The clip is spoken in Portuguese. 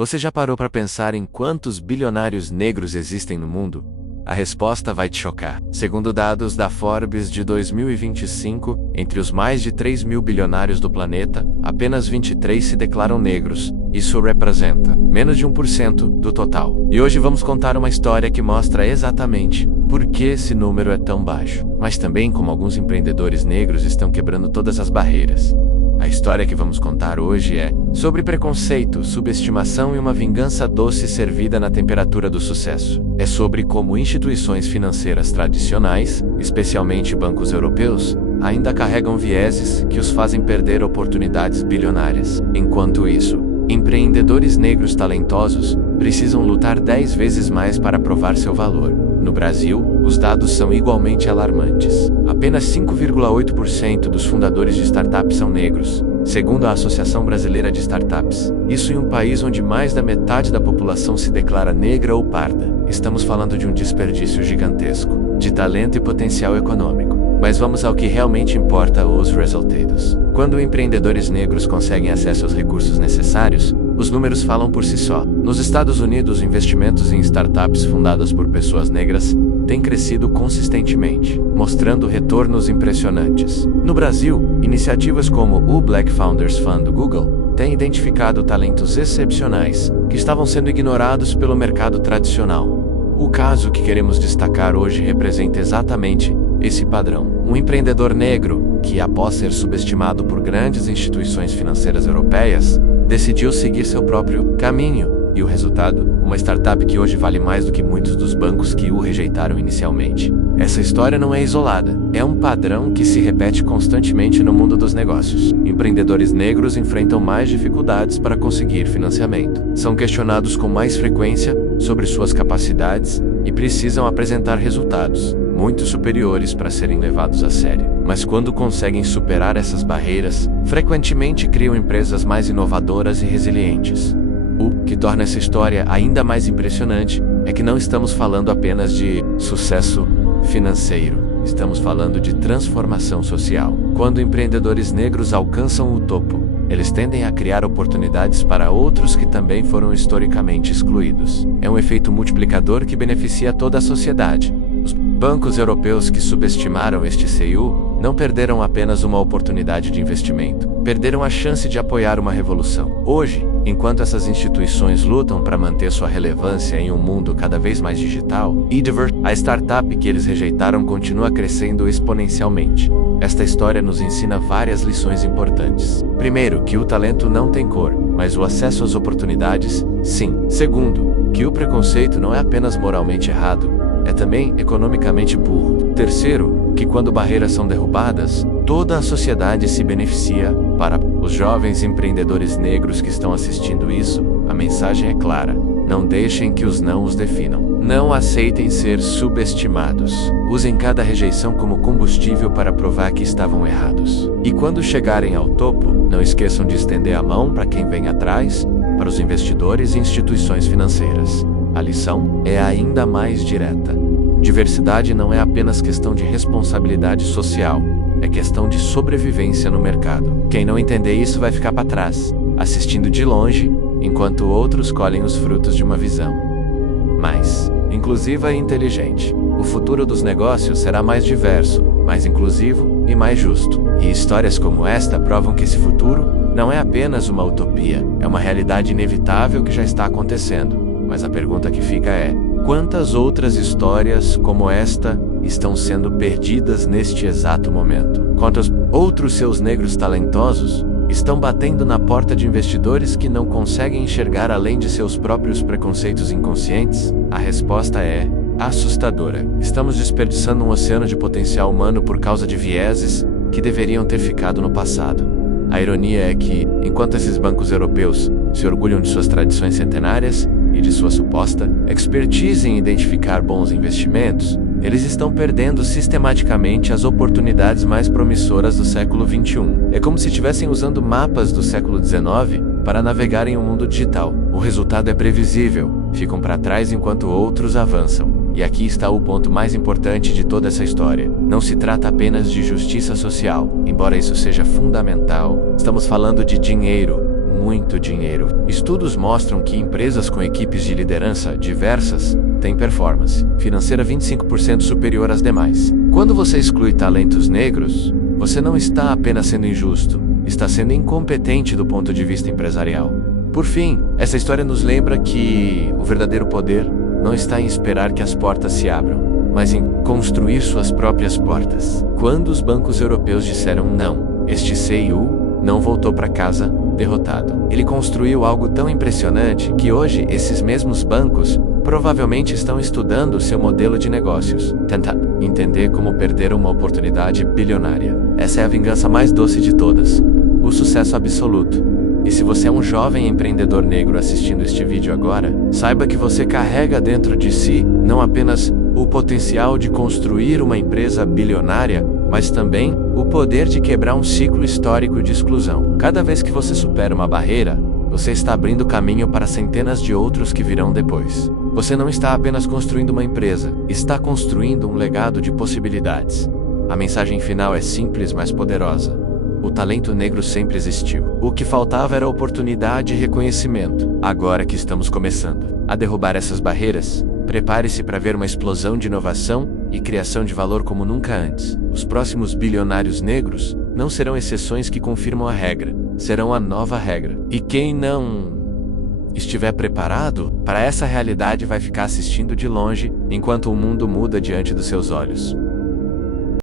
Você já parou para pensar em quantos bilionários negros existem no mundo? A resposta vai te chocar. Segundo dados da Forbes de 2025, entre os mais de 3 mil bilionários do planeta, apenas 23 se declaram negros. Isso representa menos de 1% do total. E hoje vamos contar uma história que mostra exatamente por que esse número é tão baixo, mas também como alguns empreendedores negros estão quebrando todas as barreiras. A história que vamos contar hoje é sobre preconceito, subestimação e uma vingança doce servida na temperatura do sucesso. É sobre como instituições financeiras tradicionais, especialmente bancos europeus, ainda carregam vieses que os fazem perder oportunidades bilionárias. Enquanto isso, empreendedores negros talentosos precisam lutar 10 vezes mais para provar seu valor. No Brasil, os dados são igualmente alarmantes. Apenas 5,8% dos fundadores de startups são negros, segundo a Associação Brasileira de Startups. Isso em um país onde mais da metade da população se declara negra ou parda. Estamos falando de um desperdício gigantesco de talento e potencial econômico. Mas vamos ao que realmente importa: os resultados. Quando empreendedores negros conseguem acesso aos recursos necessários, os números falam por si só. Nos Estados Unidos, investimentos em startups fundadas por pessoas negras têm crescido consistentemente, mostrando retornos impressionantes. No Brasil, iniciativas como o Black Founders Fund do Google têm identificado talentos excepcionais que estavam sendo ignorados pelo mercado tradicional. O caso que queremos destacar hoje representa exatamente esse padrão. Um empreendedor negro que, após ser subestimado por grandes instituições financeiras europeias, decidiu seguir seu próprio caminho. E o resultado? Uma startup que hoje vale mais do que muitos dos bancos que o rejeitaram inicialmente. Essa história não é isolada. É um padrão que se repete constantemente no mundo dos negócios. Empreendedores negros enfrentam mais dificuldades para conseguir financiamento. São questionados com mais frequência sobre suas capacidades e precisam apresentar resultados muito superiores para serem levados a sério. Mas quando conseguem superar essas barreiras, frequentemente criam empresas mais inovadoras e resilientes. O que torna essa história ainda mais impressionante é que não estamos falando apenas de sucesso financeiro. Estamos falando de transformação social. Quando empreendedores negros alcançam o topo, eles tendem a criar oportunidades para outros que também foram historicamente excluídos. É um efeito multiplicador que beneficia toda a sociedade. Os bancos europeus que subestimaram este CEO não perderam apenas uma oportunidade de investimento, perderam a chance de apoiar uma revolução. Hoje, enquanto essas instituições lutam para manter sua relevância em um mundo cada vez mais digital, Ediver, a startup que eles rejeitaram, continua crescendo exponencialmente. Esta história nos ensina várias lições importantes. Primeiro, que o talento não tem cor, mas o acesso às oportunidades, sim. Segundo, que o preconceito não é apenas moralmente errado, é também economicamente burro. Terceiro, que quando barreiras são derrubadas, toda a sociedade se beneficia. Para os jovens empreendedores negros que estão assistindo isso, a mensagem é clara: não deixem que os não os definam. Não aceitem ser subestimados. Usem cada rejeição como combustível para provar que estavam errados. E quando chegarem ao topo, não esqueçam de estender a mão para quem vem atrás, para os investidores e instituições financeiras. A lição é ainda mais direta. Diversidade não é apenas questão de responsabilidade social, é questão de sobrevivência no mercado. Quem não entender isso vai ficar para trás, assistindo de longe, enquanto outros colhem os frutos de uma visão mais inclusiva e inteligente. O futuro dos negócios será mais diverso, mais inclusivo e mais justo. E histórias como esta provam que esse futuro não é apenas uma utopia, é uma realidade inevitável que já está acontecendo. Mas a pergunta que fica é: quantas outras histórias como esta estão sendo perdidas neste exato momento? Quantos outros seus negros talentosos estão batendo na porta de investidores que não conseguem enxergar além de seus próprios preconceitos inconscientes? A resposta é assustadora. Estamos desperdiçando um oceano de potencial humano por causa de vieses que deveriam ter ficado no passado. A ironia é que, enquanto esses bancos europeus se orgulham de suas tradições centenárias e de sua suposta expertise em identificar bons investimentos, eles estão perdendo sistematicamente as oportunidades mais promissoras do século XXI. É como se estivessem usando mapas do século XIX para navegar em um mundo digital. O resultado é previsível: ficam para trás enquanto outros avançam. E aqui está o ponto mais importante de toda essa história. Não se trata apenas de justiça social, embora isso seja fundamental. Estamos falando de dinheiro, muito dinheiro. Estudos mostram que empresas com equipes de liderança diversas têm performance financeira 25% superior às demais. Quando você exclui talentos negros, você não está apenas sendo injusto, está sendo incompetente do ponto de vista empresarial. Por fim, essa história nos lembra que o verdadeiro poder não está em esperar que as portas se abram, mas em construir suas próprias portas. Quando os bancos europeus disseram não, este CEO não voltou para casa derrotado. Ele construiu algo tão impressionante que hoje esses mesmos bancos provavelmente estão estudando seu modelo de negócios, tentando entender como perder uma oportunidade bilionária. Essa é a vingança mais doce de todas, o sucesso absoluto. E se você é um jovem empreendedor negro assistindo este vídeo agora, saiba que você carrega dentro de si não apenas o potencial de construir uma empresa bilionária, mas também o poder de quebrar um ciclo histórico de exclusão. Cada vez que você supera uma barreira, você está abrindo caminho para centenas de outros que virão depois. Você não está apenas construindo uma empresa, está construindo um legado de possibilidades. A mensagem final é simples, mas poderosa. O talento negro sempre existiu. O que faltava era oportunidade e reconhecimento. Agora que estamos começando a derrubar essas barreiras, prepare-se para ver uma explosão de inovação e criação de valor como nunca antes. Os próximos bilionários negros não serão exceções que confirmam a regra, serão a nova regra. E quem não estiver preparado para essa realidade vai ficar assistindo de longe enquanto o mundo muda diante dos seus olhos.